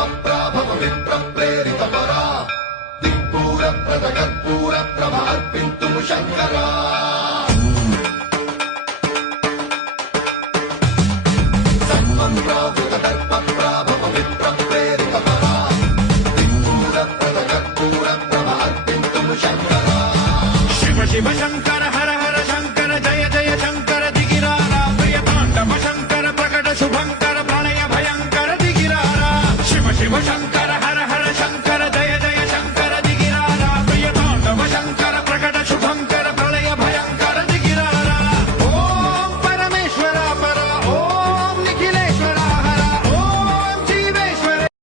पद्मप्राभव विप्रप्रेरितपरा दिक्पूरप्रदकर्पूरप्रभ अर्पिन्तुं शङ्करा सर्वं प्रावृतदर्पप्राभव विप्रप्रेरितपरा दिक्पूरप्रदकर्पूरप्रभ अर्पिन्तुं शङ्करा शिव शिव शङ्कर हर हर शङ्कर जय जय शङ्कर दिगिरारा प्रिय ताण्डव शङ्कर प्रकट शुभङ्कर प्रणय भयङ्कर दिगिरारा शिव शिव शङ्कर